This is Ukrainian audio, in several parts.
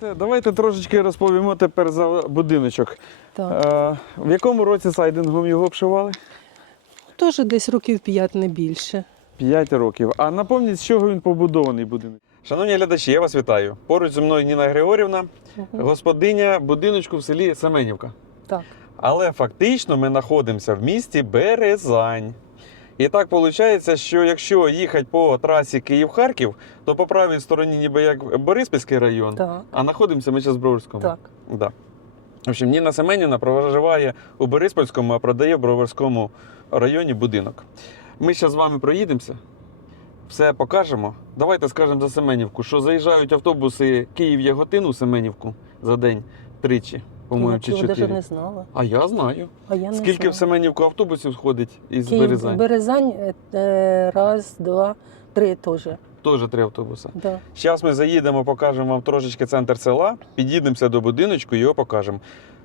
Давайте трошечки розповімо тепер за будиночок. Так. Е, в якому році сайдингом його обшивали? Теж десь років 5 не більше. 5 років. А напомніть, з чого він побудований будинок? Шановні глядачі, я вас вітаю. Поруч зі мною Ніна Григорівна, господиня будиночку в селі Семенівка. Так. Але фактично ми знаходимося в місті Березань. І так виходить, що якщо їхати по трасі Київ-Харків, то по правій стороні ніби як Бориспільський район, Так. а знаходимося ми зараз в Броварському. Так. Да. В общем, Ніна Семенівна проживає у Бориспільському, а продає в Броварському районі будинок. Ми зараз з вами проїдемося, все покажемо. Давайте скажемо за Семенівку, що заїжджають автобуси Київ-Яготин у Семенівку за день тричі, по-моєму, Я чи цього навіть не знала. А я знаю. А я не Скільки знала. в Семенівку автобусів сходить із Київ, Березань? Березань е, е, раз, два, три теж. Теж три автобуси. Да. Зараз ми заїдемо, покажемо вам трошечки центр села, під'їдемося до будиночку і його покажемо.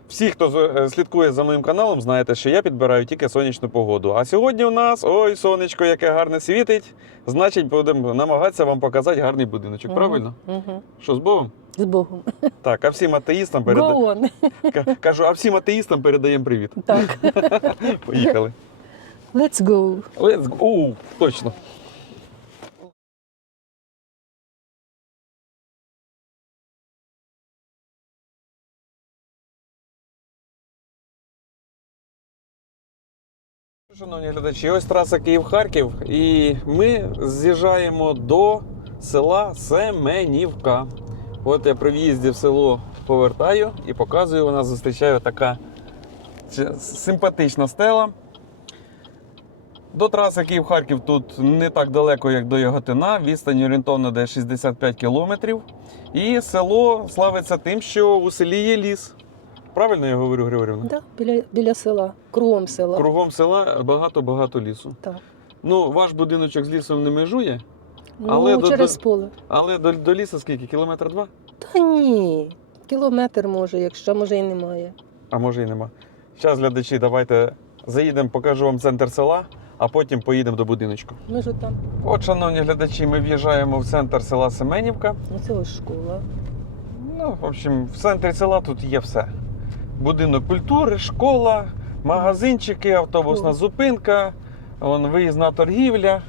Всі, хто е, слідкує за моїм каналом, знаєте, що я підбираю тільки сонячну погоду. А сьогодні у нас ой, сонечко, яке гарне світить. Значить, будемо намагатися вам показати гарний будиночок. Мгм. Правильно? Угу. Що з Богом? З Богом. Так, а всім атеїстам переда... Go on. Ка- кажу, а всім атеїстам передаємо привіт. Так. Поїхали. Let's go. Let's go. Оу, точно. Шановні глядачі, ось траса Київ-Харків, і ми з'їжджаємо до села Семенівка. От я при в'їзді в село повертаю і показую, вона зустрічає така симпатична стела. До траси Київ-Харків тут не так далеко, як до Яготина. Відстань орієнтовно десь 65 кілометрів. І село славиться тим, що у селі є ліс. Правильно я говорю, Григорівна? Да, біля, біля села, кругом села. Кругом села багато-багато лісу. Так. Ну, ваш будиночок з лісом не межує, Ну, до- через до- поле. але до, до лісу скільки? Кілометр два? Та ні. Кілометр може, якщо може і немає. А може і нема. Зараз, глядачі, давайте заїдемо, покажу вам центр села, а потім поїдемо до будиночку. Ми ж там. От, шановні глядачі, ми в'їжджаємо в центр села Семенівка. Ну, це ось школа. Ну, в общем, в центрі села тут є все. Будинок культури, школа, магазинчики, автобусна Ну. зупинка, вон, виїзна торгівля.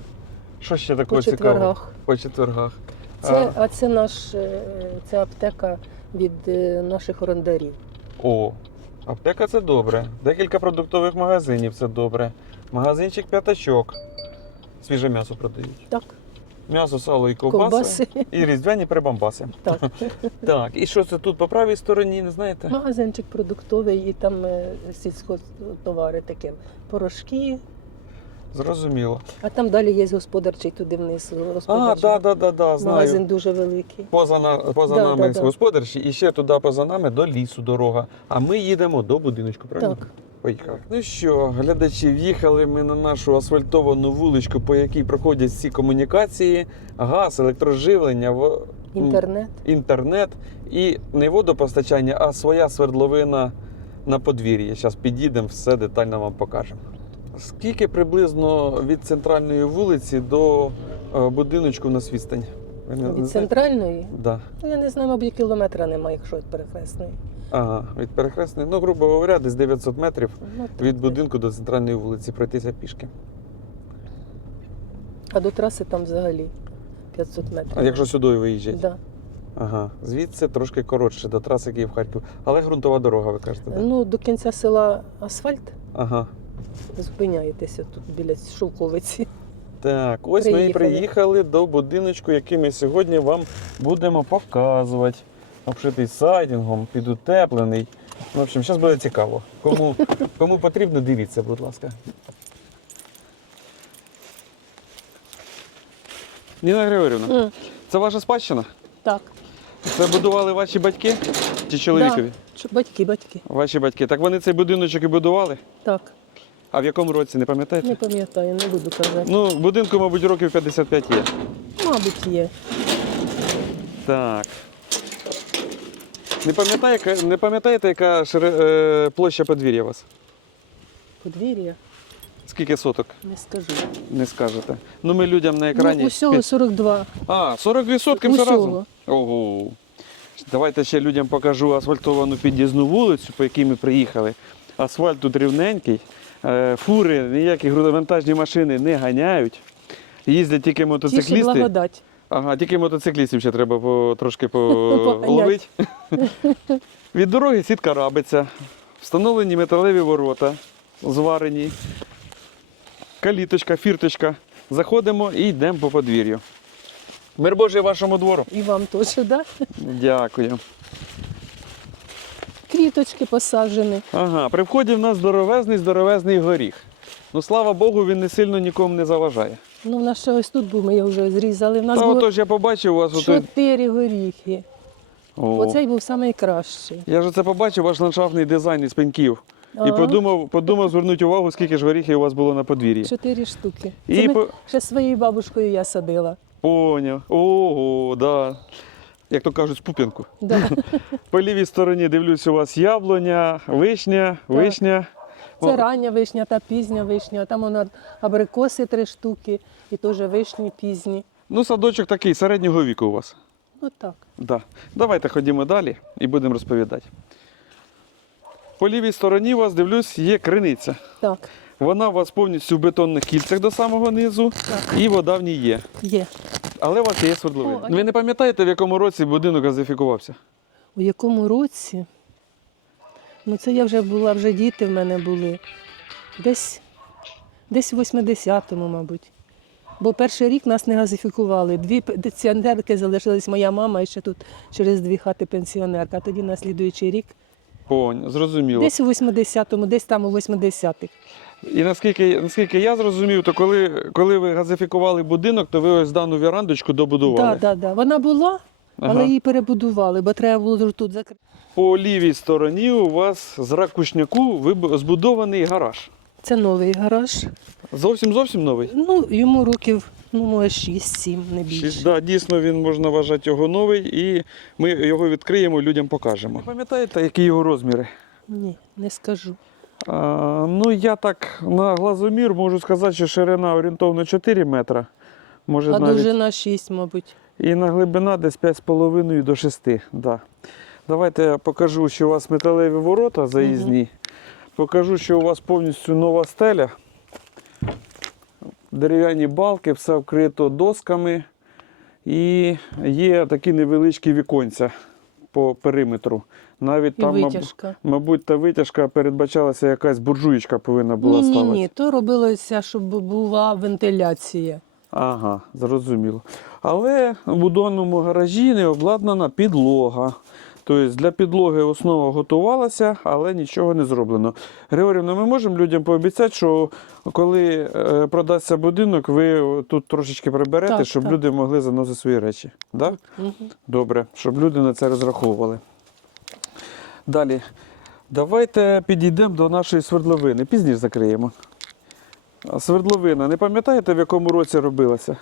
Що ще такого По цікавого? По четвергах. Це, а це наш, е, це аптека від е, наших орендарів. О, аптека це добре. Декілька продуктових магазинів це добре. Магазинчик п'ятачок. Свіже м'ясо продають. Так, М'ясо, сало і ковбаси. ковбаси. І різдвяні прибамбаси. Так. Так, і що це тут по правій стороні, не знаєте? Магазинчик продуктовий і там е, сільськотовари таке. Порошки. Зрозуміло. А там далі є господарчий туди вниз. А, да, да, да, да, знаю. Магазин дуже великий. Поза, на, поза Да, нами да, да. господарші, і ще туди поза нами до лісу дорога. А ми їдемо до будиночку, правильно? Так. Поїхали. Ну що, глядачі, в'їхали ми на нашу асфальтовану вуличку, по якій проходять всі комунікації, газ, електроживлення, в- Інтернет. інтернет і не водопостачання, а своя свердловина на подвір'ї. Зараз під'їдемо, все детально вам покажемо. Скільки приблизно від центральної вулиці до е, будиночку на відстань? Ви не- не Від знаєте? центральної. Да. Я не знаю, мабуть, кілометра немає, якщо від перехресної. Ага, від перехресної, ну, грубо говоря, десь 900 метрів Ну, так, від будинку до центральної вулиці пройтися пішки. А до траси там взагалі 500 метрів. А якщо сюди виїжджати? Да. Ага, звідси трошки коротше, до траси Київ-Харків. Але ґрунтова дорога, ви кажете, так? Ну, до кінця села асфальт. Ага. Зупиняєтеся тут біля Шовковиці. Так, ось ми і Приїхали. приїхали до будиночку, який ми сьогодні вам будемо показувати. Обшитий сайдингом, підутеплений. Ну, В общем, зараз буде цікаво. Кому, кому потрібно, дивіться, будь ласка. Ніна Григорівна, М, це ваша спадщина? Так. Це будували ваші батьки чи чоловікові? Ч- Батьки, батьки. Ваші батьки. Так вони цей будиночок і будували? Так. А в якому році, не пам'ятаєте? Не пам'ятаю, не буду казати. Ну, будинку, мабуть, років 55 є. Мабуть, є. Так. Не пам'ятаєте, не пам'ятаєте, яка шири- е, площа подвір'я у вас? Подвір'я, Скільки соток? не скажу. Не скажете. Ну ми людям на екрані. Ну, усього 42. А, 42 сотки все разом. Ого. Давайте ще людям покажу асфальтовану під'їзну вулицю, по якій ми приїхали. Асфальт тут рівненький, фури, ніякі грузовантажні машини не ганяють. Їздять тільки мотоциклісти. благодать. Ага, тільки мотоциклістів ще треба по, трошки половити. Від дороги сітка рабиться, встановлені металеві ворота, зварені, каліточка, фірточка. Заходимо і йдемо по подвір'ю. Мир Божий вашому двору. І вам теж, да? Дякую. Квіточки посаджені. Ага, при вході в нас здоровезний, здоровезний горіх. Ну, слава Богу, він не сильно нікому не заважає. Ну, в нас ще ось тут був, ми його вже зрізали. У нас Та було отож я побачив у вас чотири горіхи. О. Оцей був найкращий. Я ж це побачив ваш ландшафтний дизайн із пеньків. І Ага. подумав, подумав звернути увагу, скільки ж горіхів у вас було на подвір'ї. Чотири штуки. І Це ми по- ще своєю бабушкою я садила. Поняв. Ого, да. Як то кажуть, з пуп'янку. Да. По лівій стороні дивлюсь, у вас яблуня, вишня, вишня. Це рання вишня та пізня вишня. Там воно абрикоси три штуки і теж вишні пізні. Ну, садочок такий, середнього віку у вас. Ну так. Да. Давайте ходімо далі і будемо розповідати. По лівій стороні у вас, дивлюсь, є криниця. Так, Вона у вас повністю в бетонних кільцях до самого низу, так, і вода в ній є. є. Але у вас є свердловина. Ви не пам'ятаєте, в якому році будинок газифікувався? У якому році? Ну, це я вже була, вже діти в мене були. Десь, десь в 80-му, мабуть. Бо перший рік нас не газифікували. Дві пенсіонерки залишились моя мама і ще тут через дві хати пенсіонерка. Тоді на слідуючий рік. Понь, зрозуміло. Десь у 80-му, десь там у 80-х. І наскільки, наскільки я зрозумів, то коли, коли ви газифікували будинок, то ви ось дану вірандочку добудували. Так, так, так. Вона була, але Ага. її перебудували, бо треба було тут закрити. По лівій стороні у вас з ракушняку збудований гараж. Це новий гараж. Зовсім зовсім новий. Ну, йому років, ну, може, 6-7, не більше. Шість, да, дійсно, він можна вважати його новий, і ми його відкриємо, людям покажемо. Пам'ятаєте, які його розміри? Ні, не скажу. Ну, я так на глазомір можу сказати, що ширина орієнтовно 4 метра. Може, А навіть довжина 6, мабуть. І на глибина десь 5,5 до 6. Да. Давайте я покажу, що у вас металеві ворота заїзні. Покажу, що у вас повністю нова стеля. Дерев'яні балки, все вкрито досками. І є такі невеличкі віконця по периметру. Навіть І там, витяжка. мабуть, та витяжка передбачалася якась буржуєчка повинна була Ні, ні, ставити. ні. То робилося, щоб була вентиляція. Ага, зрозуміло. Але в будовному гаражі не обладнана підлога. Тобто для підлоги основа готувалася, але нічого не зроблено. Григорівна, ми можемо людям пообіцяти, що коли е, продасться будинок, ви тут трошечки приберете, Так, щоб так. люди могли заносити свої речі. Да? Мгм. Добре, щоб люди на це розраховували. Далі. Давайте підійдемо до нашої свердловини. Пізніше закриємо. Свердловина, не пам'ятаєте, в якому році робилася?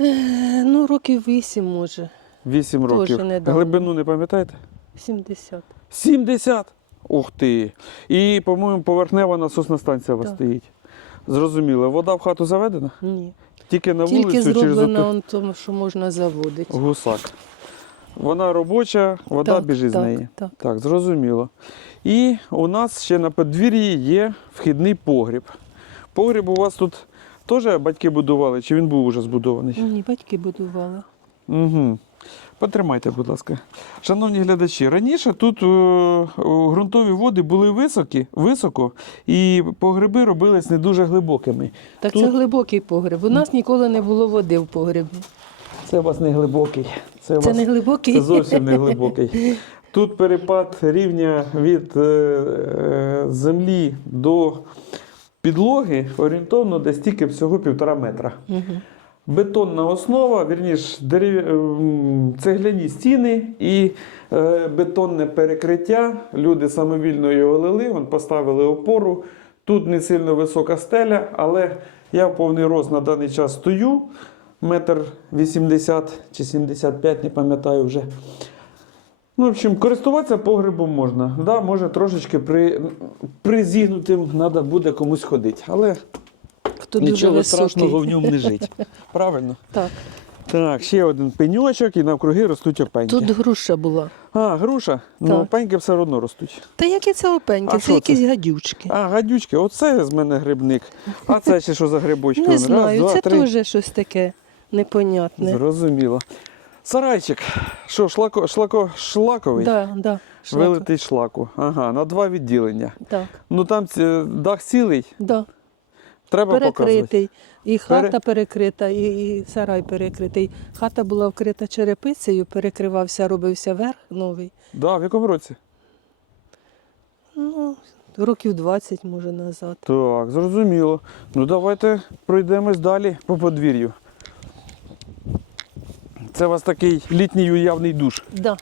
Е, Ну, років 8, може. 8 років. Глибину не пам'ятаєте? 70. 70! Ух ти! І, по-моєму, поверхнева насосна станція у вас Так. стоїть. Зрозуміло. Вода в хату заведена? Ні. Тільки на Тільки вулицю через зроблено он тому, що можна заводити. гусак. Вона робоча, вода Так, біжить так, з неї. так. Так, зрозуміло. І у нас ще на подвір'ї є вхідний погріб. Погріб у вас тут теж батьки будували, чи він був уже збудований? Ні, батьки будували. Угу. Потримайте, будь ласка. Шановні глядачі, раніше тут е, ґрунтові води були високі, високо, і погреби робились не дуже глибокими. Так Тут- це глибокий погреб. У нас ніколи не було води в погребі. Це у вас не глибокий. Це, у Це вас... не глибокий. Це зовсім не глибокий. Тут перепад рівня від е, е, землі до підлоги орієнтовно десь тільки всього півтора метра. Мгм. Бетонна основа, вірніш, дерев... ем, цегляні стіни і е, бетонне перекриття. Люди самовільно його лили, вон поставили опору. Тут не сильно висока стеля, але я в повний рост на даний час стою. Метр 80 чи 75, не пам'ятаю вже. Ну, в общем, користуватися погребом можна. Да, може трошечки при, призігнутим треба буде комусь ходити. Але Хто нічого високий. страшного в ньому не жить. Правильно? Так. Так, ще один пеньочок і навкруги ростуть опеньки. Тут груша була. А, груша? Ну, опеньки все одно ростуть. Та які це опеньки? А це що це? якісь гадючки. А, гадючки, оце з мене грибник. А це ще що за грибочки? Не знаю, Раз, два, це три. теж щось таке непонятне. Зрозуміло. Сарайчик. Що, шлако, шлако, шлаковий? Да, да, шлака. Вилитий шлаку. Ага, на два відділення. Так, Ну там дах цілий, да. треба показувати. І хата Пере- перекрита, і, і сарай перекритий. Хата була вкрита черепицею, перекривався, робився верх новий. Да, в якому році? Ну, років 20, може, назад. Так, зрозуміло. Ну давайте пройдемось далі по подвір'ю. Це у вас такий літній уявний душ. Да.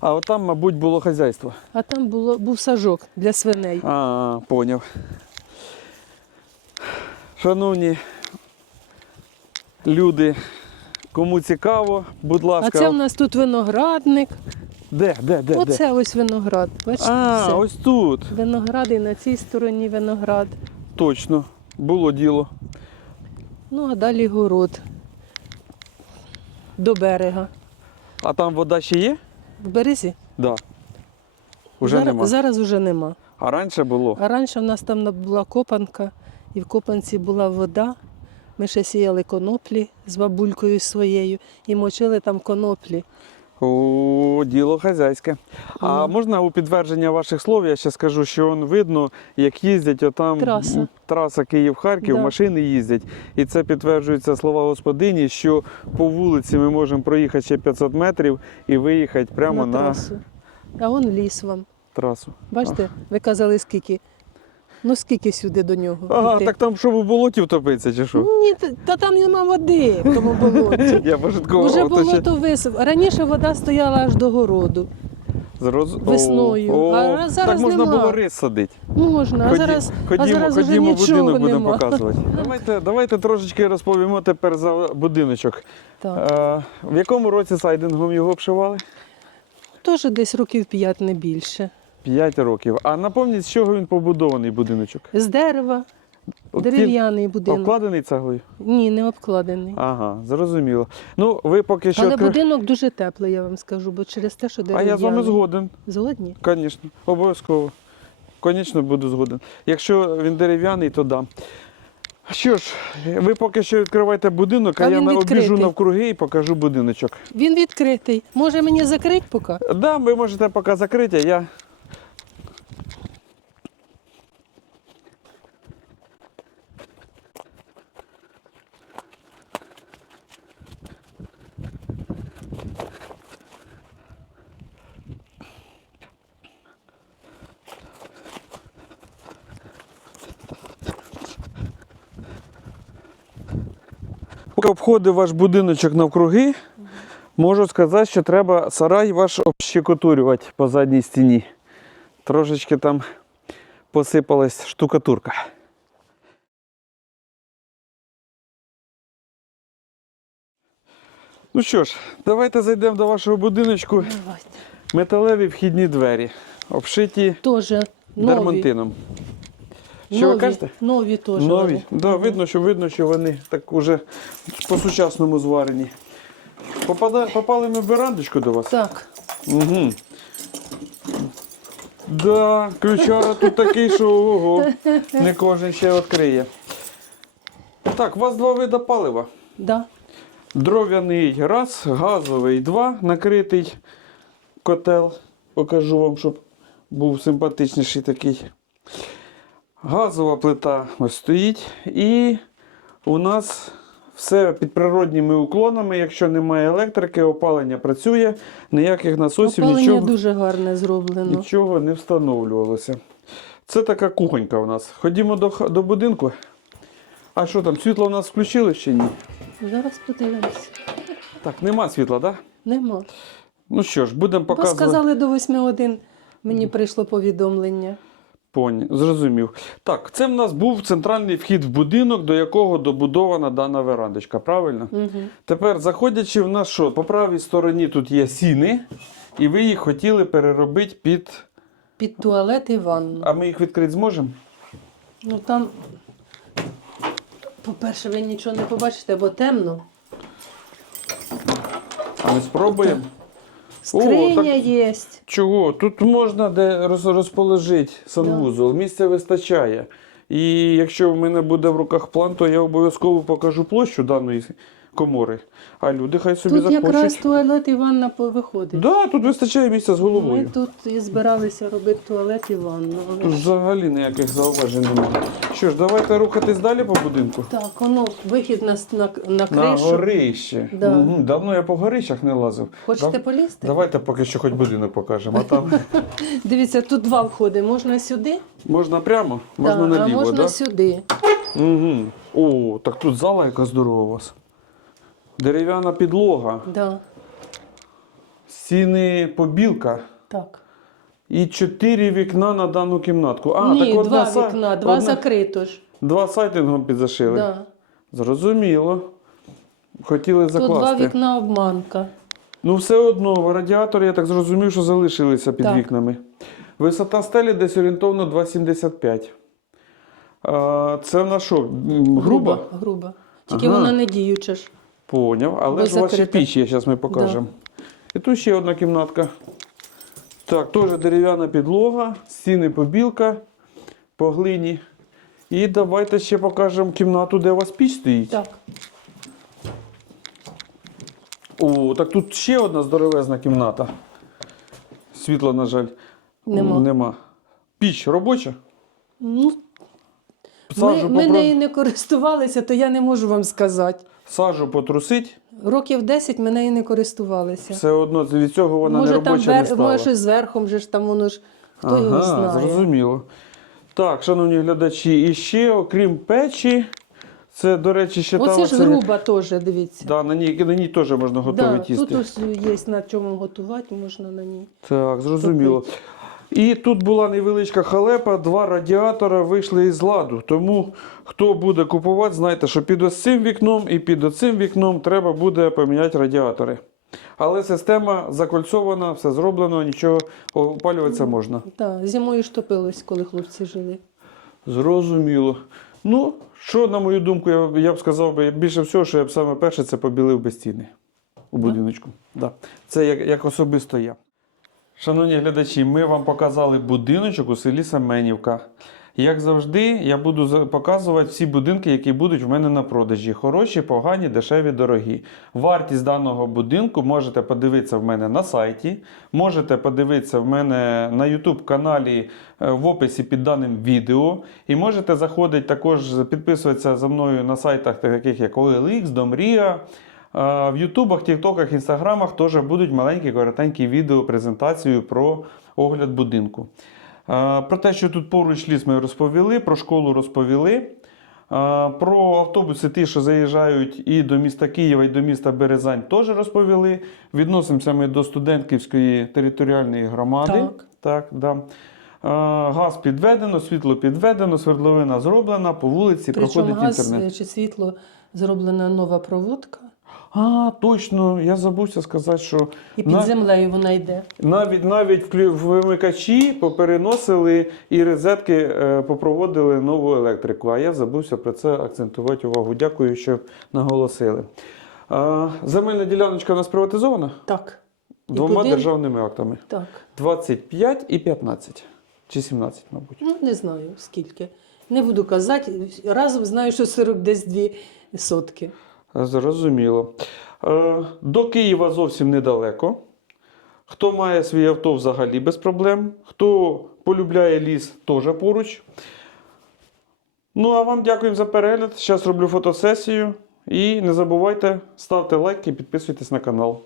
А от там, мабуть, було хазяйство. А там було, був сажок для свиней. А, поняв. Шановні люди, кому цікаво, будь ласка. А це в нас тут виноградник. Де, де, де, де? Оце ось виноград. Бачите? А, це. ось тут. Виноград і на цій стороні виноград. Точно. Було діло. Ну, а далі город. До берега. А там вода ще є? В березі? Да. Уже зараз, нема. зараз уже нема. А раніше було. А раніше в нас там була копанка, і в копанці була вода. Ми ще сіяли коноплі з бабулькою своєю і мочили там коноплі. О, діло хазяйське. А можна у підтвердження ваших слов, я ще скажу, що он видно, як їздять отам Траса. траса Київ-Харків, Да. машини їздять. І це підтверджується слова господині, що по вулиці ми можемо проїхати ще 500 метрів і виїхати прямо на, трасу. А он ліс вам. трасу. Бачите, ви казали скільки. Ну скільки сюди до нього? Ага, йти? так там щоб у болоті втопиться, чи що? Ні, та, та там нема води в тому болоті. Я пошуткував. Уже болото висив. Раніше вода стояла аж до городу. Зроз... весною. О, А зараз так можна нема. було рис садити. Можна, а Ході- зараз, ходімо, а зараз уже ходімо нічого будинок будемо нема. показувати. Давайте, давайте трошечки розповімо тепер за будиночок. Так. Е, в якому році сайдингом його обшивали? Теж десь років п'ять, не більше. П'ять років. А напомніть, з чого він побудований будиночок? З дерева, дерев'яний будинок. Обкладений цеглою? Ні, не обкладений. Ага, зрозуміло. Ну, ви поки що. Але будинок дуже теплий, я вам скажу, бо через те, що А я з вами згоден, Згодні? звісно, обов'язково. Звісно, буду згоден. Якщо він дерев'яний, то да. Що ж, ви поки що відкривайте будинок, а, А я обіжу навкруги і покажу будиночок. Він відкритий. Може мені закрити поки? Да, ви можете поки закрити, а я. Обходив ваш будиночок навкруги, можу сказати, що треба сарай ваш общекотурювати по задній стіні. Трошечки там посипалась штукатурка. Ну що ж, давайте зайдемо до вашого будиночку. Давайте. Металеві вхідні двері, обшиті Теж нові. дермантином. Що нові, ви кажете? Нові теж. Нові? вони. Да, видно, що видно, що вони так уже по-сучасному зварені. Попада... Попали ми в верандочку до вас? Так. Угу. Да, ключара тут такий, що ого, не кожен ще відкриє. Так, у вас два види палива. Да. Дров'яний раз, газовий два, накритий котел. Покажу вам, щоб був симпатичніший такий. Газова плита ось стоїть. І у нас все під природніми уклонами. Якщо немає електрики, опалення працює, ніяких насосів, Опалення нічого, дуже гарне зроблено. нічого не встановлювалося. Це така кухонька у нас. Ходімо до, до будинку. А що там, світло у нас включили чи ні? Зараз подивимося. Так, нема світла, так? Да? Нема. Ну що ж, будемо Бо показувати. сказали до 8 годин. Мені прийшло повідомлення. Поні, зрозумів. Так, це в нас був центральний вхід в будинок, до якого добудована дана верандочка, правильно? Угу. Тепер, заходячи в нас що? По правій стороні тут є сіни, і ви їх хотіли переробити під. Під туалет і ванну. А ми їх відкрити зможемо? Ну там, по-перше, ви нічого не побачите, бо темно. А ми спробуємо. Скриня так- є. Чого? Тут можна де розположити санвузол, місця вистачає. І якщо в мене буде в руках план, то я обов'язково покажу площу даної комори. А люди хай собі Тут якраз туалет і ванна по- виходить. Да, тут вистачає місця з Ми головою. тут і збиралися робити туалет і ванну. але Тут взагалі ніяких зауважень немає. Що ж, давайте рухатись далі по будинку. Так, воно вихід на, с- на, на На кришу. горище. Да. Мгм, Давно я по горищах не лазив. Хочете Дав- полізти? Давайте поки що хоч будинок покажемо. А там Дивіться, тут два входи. Можна сюди, можна прямо, можна да, а наліво, можна да? сюди. Угу. О, так тут зала яка здорова у вас. Дерев'яна підлога, Да, стіни побілка так. і чотири вікна на дану кімнатку. А, Ні, так одна два са- вікна, два одна- закрито ж. Два сайтингом підзашили. Да. Зрозуміло. Хотіли Тут два закласти. вікна обманка. Ну, все одно, радіатори, я так зрозумів, що залишилися під Так. вікнами. Висота стелі десь орієнтовно 2,75. А, це на що? м, Грубо? Грубо. Тільки Ага. вона не діюча ж. Поняв, але Бо ж у вас ще закрита. піч є, зараз ми покажемо. І тут ще одна кімнатка. Так, теж дерев'яна підлога, стіни побілка по глині. І давайте ще покажемо кімнату, де у вас піч стоїть. Так. О, так тут ще одна здоровезна кімната. Світла, на жаль, Нема. нема. Піч робоча? Ну, ми, Сажу, ми попро- нею не користувалися, то я не можу вам сказати. Сажу потрусить, Років 10 ми нею не користувалися. все одно від цього вона може, не там робоча не стала. може щось зверху вже ж там воно ж хто його знає. Зрозуміло. Так, шановні глядачі, і ще, окрім печі, це, до речі, ще там. Оце ж оце- груба теж, дивіться. Да, на ній, на ній теж можна Да, готувати тут ось є на чому готувати, можна на ній. Так, зрозуміло. І тут була невеличка халепа, два радіатора вийшли із ладу. Тому хто буде купувати, знайте, що під ось цим вікном і під оцим вікном треба буде поміняти радіатори. Але система закольцована, все зроблено, нічого опалюватися можна. Так, зимою ж топилось, коли хлопці жили. Зрозуміло. Ну, що, на мою думку, я, я б сказав би, більше всього, що я б саме перше це побілив би стіни у будиночку. Да. Це як, як особисто я. Шановні глядачі, ми вам показали будиночок у селі Семенівка. Як завжди, я буду показувати всі будинки, які будуть в мене на продажі. Хороші, погані, дешеві, дорогі. Вартість даного будинку можете подивитися в мене на сайті, можете подивитися в мене на YouTube каналі е, в описі під даним відео. І можете заходити також, підписуватися за мною на сайтах, таких як OLX, Домрія. В Ютубах, Тіктоках, Інстаграмах теж будуть маленькі коротенькі відео презентацію про огляд будинку. Про те, що тут поруч ліс, ми розповіли, про школу розповіли. Про автобуси, ті, що заїжджають і до міста Києва, і до міста Березань, теж розповіли. Відносимося ми до студентківської територіальної громади. Так. Так, да. Газ підведено, світло підведено, свердловина зроблена, по вулиці Причому проходить газ інтернет. е, чи світло зроблена нова проводка, А, точно, я забувся сказати, що і під на- землею вона йде. навіть навіть вимикачі попереносили і розетки е, попроводили нову електрику. А я забувся про це акцентувати увагу. Дякую, що наголосили. А, земельна діляночка у нас приватизована Так. Двома будин- державними актами: Так. 25 і 15. Чи 17, мабуть. Ну, не знаю скільки. Не буду казати. Разом знаю, що 40 десь дві сотки. Зрозуміло. Е, До Києва зовсім недалеко. Хто має свій авто взагалі без проблем. Хто полюбляє ліс, теж поруч. Ну, а вам дякуємо за перегляд. Зараз роблю фотосесію. І не забувайте ставте лайки і підписуйтесь на канал.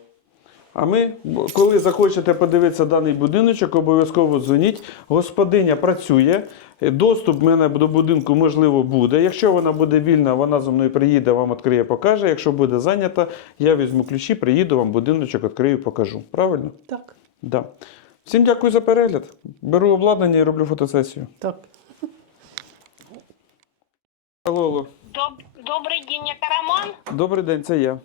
А ми, коли захочете подивитися даний будиночок, обов'язково дзвоніть. Господиня працює. Е, Доступ в мене до будинку можливо буде. Якщо вона буде вільна, вона зі мною приїде, вам відкриє, покаже. Якщо буде зайнята, я візьму ключі, приїду, вам будиночок відкрию, покажу. Правильно? Так. Да. Всім дякую за перегляд. Беру обладнання і роблю фотосесію. Так. Алло, алло. Доб- Добрий день, я Караман. Добрий день, це я.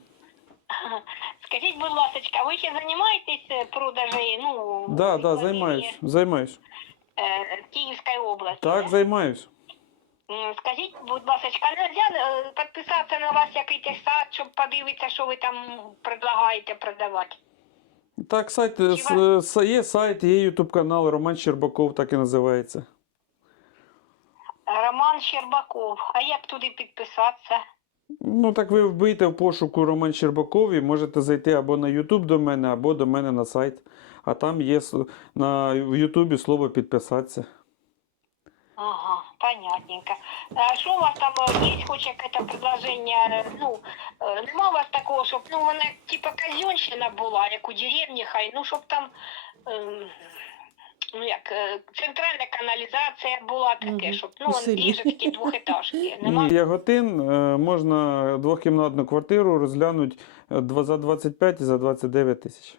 Скажіть, будь ласка, ви ще займаєтесь е, продажі, ну, Да, да, займаюсь. Займаюсь. е, Київської області? Так, займаюсь. Скажіть, будь ласка, нельзя е, підписатися на вас якийсь сайт, щоб подивитися, що ви там предлагаєте продавати? Так, сайт, е, с- с- є сайт, є ютуб канал, Роман Щербаков, так і називається. Роман Щербаков. А як туди підписатися? Ну, так ви вбийте в пошуку Роман Щербаков і можете зайти або на Ютуб до мене, або до мене на сайт. А там є на в Ютубі слово підписатися. Ага, понятненько. А що у вас там е, є хоч якесь предложення? Ну, е, нема у вас такого, щоб ну вона типа казенщина була, як у деревні, хай, ну щоб там. ем, Ну як е, центральна каналізація була таке, щоб ну вон селі. такі двохетажки. Нема? Яготин е, можна двохкімнатну квартиру розглянути е, за 25 і за 29 тисяч.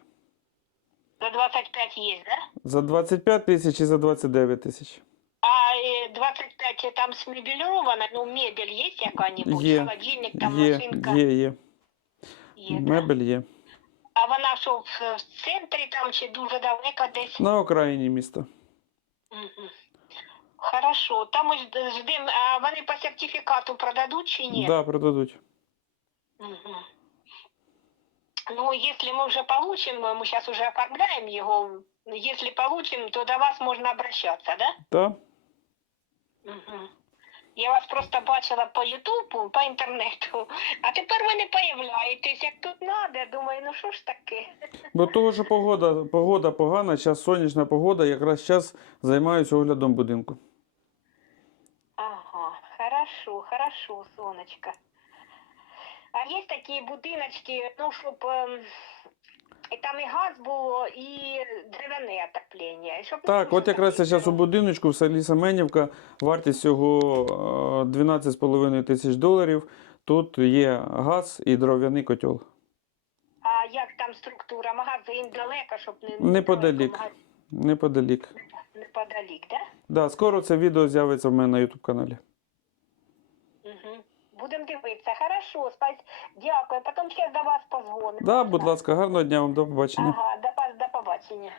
За 25 є, да? За 25 тисяч і за 29 тисяч. А е, 25 там смебелировано, ну мебель є яка-нибудь? Холодильник, там Є, машинка є, є. є, да? Мебель є. А вона що в, в центрі там чи дуже далеко десь? На окраїні міста. Мгм. Хорошо, там ми ждем, а вони по сертифікату продадуть чи ні? Да, продадуть. Мгм. Ну, если мы уже получим, мы сейчас уже оформляем его, если получим, то до вас можно обращаться, да? Да? Мгм. Я вас просто бачила по Ютубу, по інтернету, а тепер ви не появляєтесь, як тут надо. Думаю, ну що ж таке? Бо того, що погода, погода погана, зараз сонячна погода, якраз зараз займаюся оглядом будинку. Ага, хорошо, хорошо, сонечко. А є такі будиночки, ну, щоб ем, там і газ було, і дерев'яне отоплення. Щоб Так, от якраз я зараз у будиночку в селі Семенівка, вартість його е, 12,5 тисяч доларів. Тут є газ і дров'яний котел. А як там структура? Магазин далеко, щоб не Неподалік. Неподалік. Неподалік, да? Да, скоро це відео з'явиться в мене на YouTube каналі. Будемо дивитися. Хорошо, спасибо. дякую. Потім ще до вас позвонимо. Да, будь ласка, гарного дня вам, до побачення. Ага, до, до побачення.